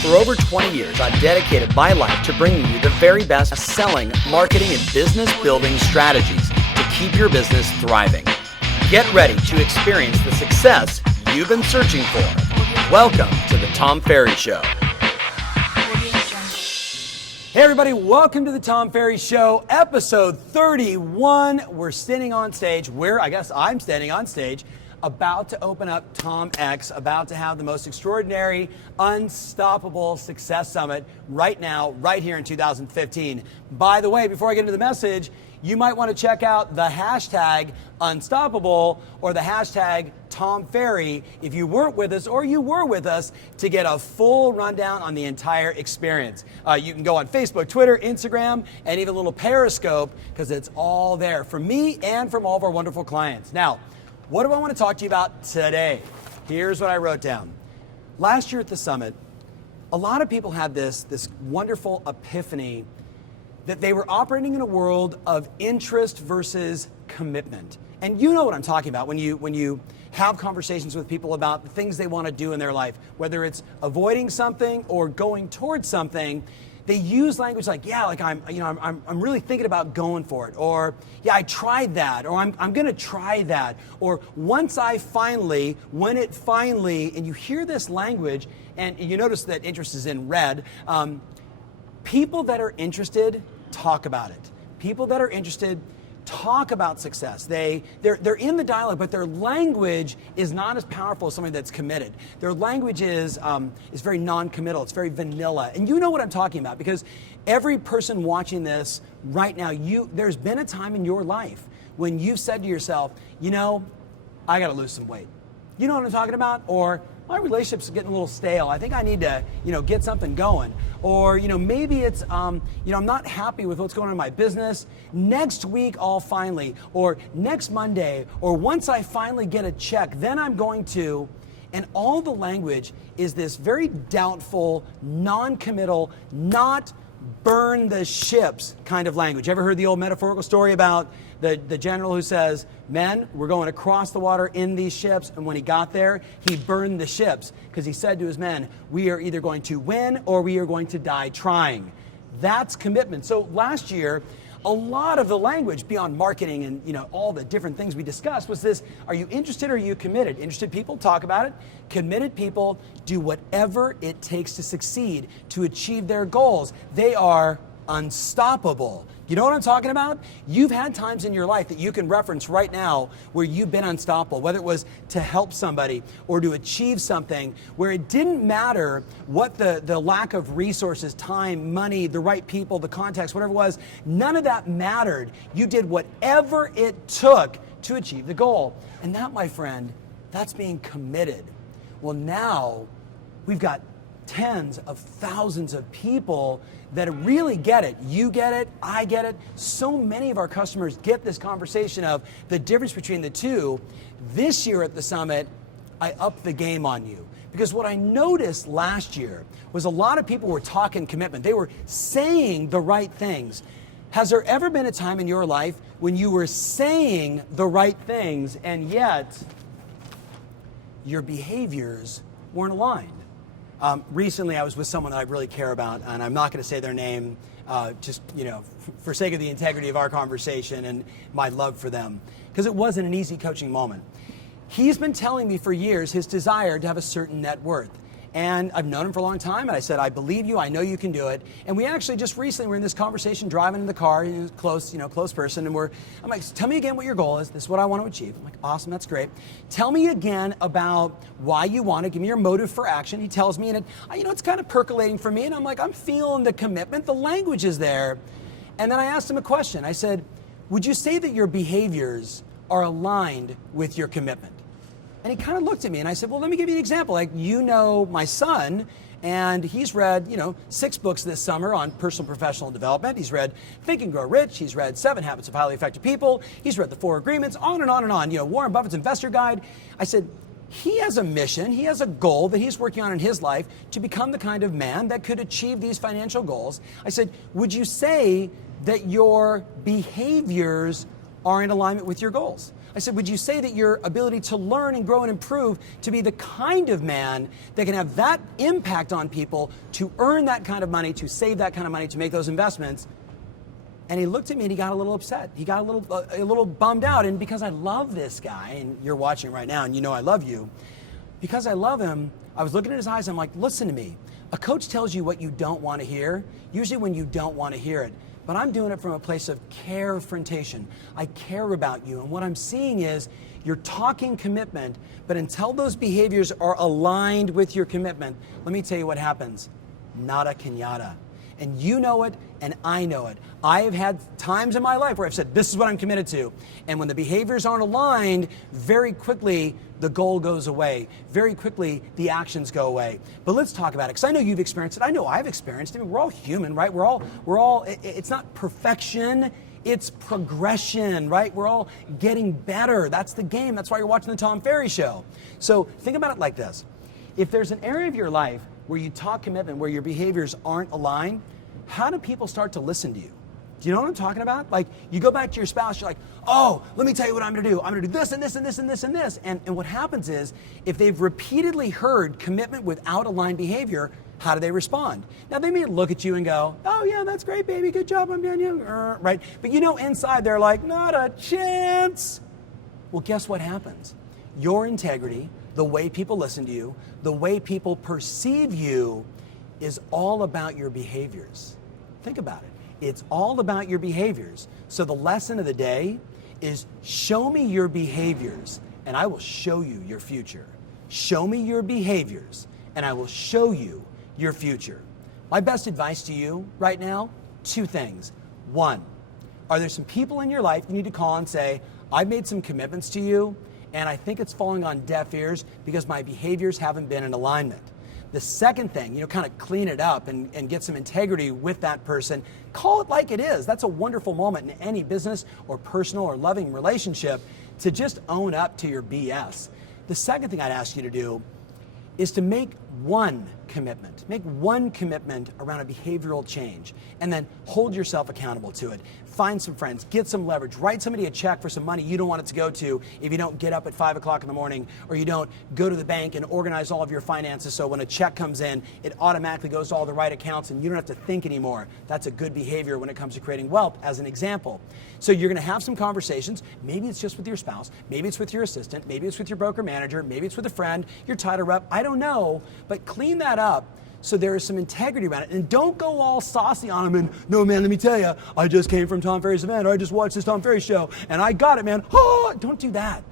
For over 20 years, I've dedicated my life to bringing you the very best selling, marketing, and business building strategies to keep your business thriving. Get ready to experience the success you've been searching for. Welcome to the Tom Ferry Show. Hey everybody, welcome to the Tom Ferry Show, episode 31. We're standing on stage, I'm standing on stage, about to open up Tom X, about to have the most extraordinary, unstoppable success summit right now, right here in 2015. By the way, before I get into the message, you might want to check out the hashtag unstoppable or the hashtag Tom Ferry if you weren't with us or you were with us to get a full rundown on the entire experience. You can go on Facebook, Twitter, Instagram, and even a little Periscope because it's all there from me and from all of our wonderful clients. Now, what do I want to talk to you about today? Here's what I wrote down. Last year at the summit, a lot of people had this wonderful epiphany that they were operating in a world of interest versus commitment. And you know what I'm talking about when you have conversations with people about the things they want to do in their life, whether it's avoiding something or going towards something. They use language like, I'm really thinking about going for it, or yeah, I tried that, or I'm going to try that, or when it finally, and you hear this language, and you notice that interest is in red. People that are interested talk about it. People that are interested talk about success. They're in the dialogue, but their language is not as powerful as somebody that's committed. Their language is very non-committal. It's very vanilla. And you know what I'm talking about because every person watching this right now, there's been a time in your life when you've said to yourself, I got to lose some weight. You know what I'm talking about? Or my relationship's getting a little stale. I think I need to, get something going. Or, maybe it's, I'm not happy with what's going on in my business. Next week, or next Monday, or once I finally get a check, then I'm going to, and all the language is this very doubtful, non-committal, not burn the ships kind of language. Ever heard the old metaphorical story about the general who says, men, we're going across the water in these ships, and when he got there, he burned the ships because he said to his men, we are either going to win or we are going to die trying. That's commitment. So last year, a lot of the language beyond marketing and all the different things we discussed was this: are you interested or are you committed? Interested people talk about it. Committed people do whatever it takes to succeed, to achieve their goals. They are unstoppable. You know what I'm talking about? You've had times in your life that you can reference right now where you've been unstoppable, whether it was to help somebody or to achieve something, where it didn't matter what the lack of resources, time, money, the right people, the context, whatever it was, none of that mattered. You did whatever it took to achieve the goal. And that, my friend, that's being committed. Well, now we've got tens of thousands of people that really get it. You get it, I get it. So many of our customers get this conversation of the difference between the two. This year at the summit, I upped the game on you. Because what I noticed last year was a lot of people were talking commitment. They were saying the right things. Has there ever been a time in your life when you were saying the right things and yet your behaviors weren't aligned? Recently, I was with someone that I really care about, and I'm not going to say their name, for sake of the integrity of our conversation and my love for them, because it wasn't an easy coaching moment. He's been telling me for years his desire to have a certain net worth. And I've known him for a long time, and I said, I believe you, I know you can do it. And we actually just recently were in this conversation driving in the car, close person, and I'm like, tell me again what your goal is. This is what I want to achieve. I'm like, awesome, that's great. Tell me again about why you want it. Give me your motive for action. He tells me, and it's kind of percolating for me, and I'm like, I'm feeling the commitment. The language is there. And then I asked him a question. I said, would you say that your behaviors are aligned with your commitment? And he kind of looked at me and I said, well, let me give you an example. Like, my son, and he's read, 6 books this summer on personal and professional development. He's read Think and Grow Rich. He's read 7 Habits of Highly Effective People. He's read the 4 Agreements, on and on and on. Warren Buffett's Investor Guide. I said, he has a mission, he has a goal that he's working on in his life to become the kind of man that could achieve these financial goals. I said, would you say that your behaviors are in alignment with your goals? I said, would you say that your ability to learn and grow and improve to be the kind of man that can have that impact on people, to earn that kind of money, to save that kind of money, to make those investments? And he looked at me and he got a little upset. He got a little bummed out. And because I love this guy, and you're watching right now and you know I love you, because I love him, I was looking at his eyes, I'm like, listen to me. A coach tells you what you don't want to hear, usually when you don't want to hear it. But I'm doing it from a place of care-frontation. I care about you. And what I'm seeing is you're talking commitment, but until those behaviors are aligned with your commitment, let me tell you what happens. Nada canada. And you know it, and I know it. I have had times in my life where I've said, this is what I'm committed to. And when the behaviors aren't aligned, very quickly, the goal goes away. Very quickly, the actions go away. But let's talk about it, because I know you've experienced it. I know I've experienced it. I mean, we're all human, right? It's not perfection, it's progression, right? We're all getting better. That's the game. That's why you're watching the Tom Ferry Show. So think about it like this. If there's an area of your life where you talk commitment, where your behaviors aren't aligned, how do people start to listen to you? Do you know what I'm talking about? Like, you go back to your spouse, you're like, oh, let me tell you what I'm gonna do. I'm gonna do this and this and this and this and this. And what happens is, if they've repeatedly heard commitment without aligned behavior, how do they respond? Now, they may look at you and go, oh yeah, that's great, baby, good job, I'm doing you, right? But you know inside they're like, not a chance. Well, guess what happens? Your integrity, the way people listen to you, the way people perceive you, is all about your behaviors. Think about it. It's all about your behaviors. So the lesson of the day is, show me your behaviors and I will show you your future. Show me your behaviors and I will show you your future. My best advice to you right now, two things. One, are there some people in your life you need to call and say, I've made some commitments to you and I think it's falling on deaf ears because my behaviors haven't been in alignment. The second thing, kind of clean it up and get some integrity with that person. Call it like it is. That's a wonderful moment in any business or personal or loving relationship, to just own up to your BS. The second thing I'd ask you to do is to make one commitment. Make one commitment around a behavioral change and then hold yourself accountable to it. Find some friends, get some leverage, write somebody a check for some money you don't want it to go to if you don't get up at 5 o'clock in the morning, or you don't go to the bank and organize all of your finances so when a check comes in, it automatically goes to all the right accounts and you don't have to think anymore. That's a good behavior when it comes to creating wealth, as an example. So you're gonna have some conversations. Maybe it's just with your spouse, maybe it's with your assistant, maybe it's with your broker manager, maybe it's with a friend, your title rep, I don't know, but clean that up so there is some integrity around it. And don't go all saucy on them and, no man, let me tell you, I just came from Tom Ferry's event, or I just watched this Tom Ferry show and I got it, man. Oh, don't do that.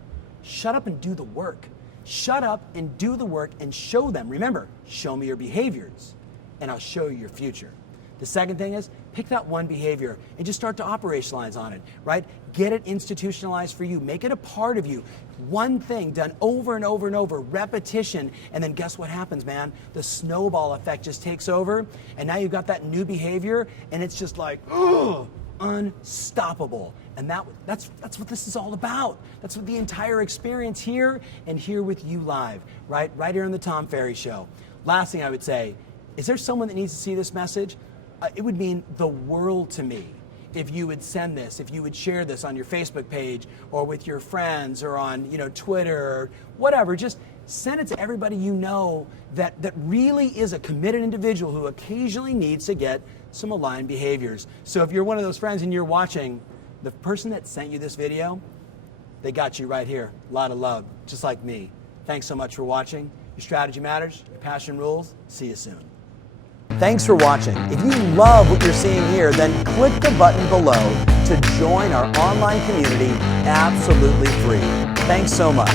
Shut up and do the work. Shut up and do the work and show them. Remember, show me your behaviors and I'll show you your future. The second thing is, pick that one behavior and just start to operationalize on it, right? Get it institutionalized for you. Make it a part of you. One thing done over and over and over, repetition, and then guess what happens, man? The snowball effect just takes over, and now you've got that new behavior, and it's just like, oh, unstoppable. And that's what this is all about. That's what the entire experience here and here with you live, right? Right here on the Tom Ferry Show. Last thing I would say, is there someone that needs to see this message? It would mean the world to me if you would send this, if you would share this on your Facebook page or with your friends or on Twitter or whatever. Just send it to everybody you know that really is a committed individual who occasionally needs to get some aligned behaviors. So if you're one of those friends and you're watching, the person that sent you this video, they got you right here. A lot of love, just like me. Thanks so much for watching. Your strategy matters, your passion rules. See you soon. Thanks for watching. If you love what you're seeing here, then click the button below to join our online community absolutely free. Thanks so much.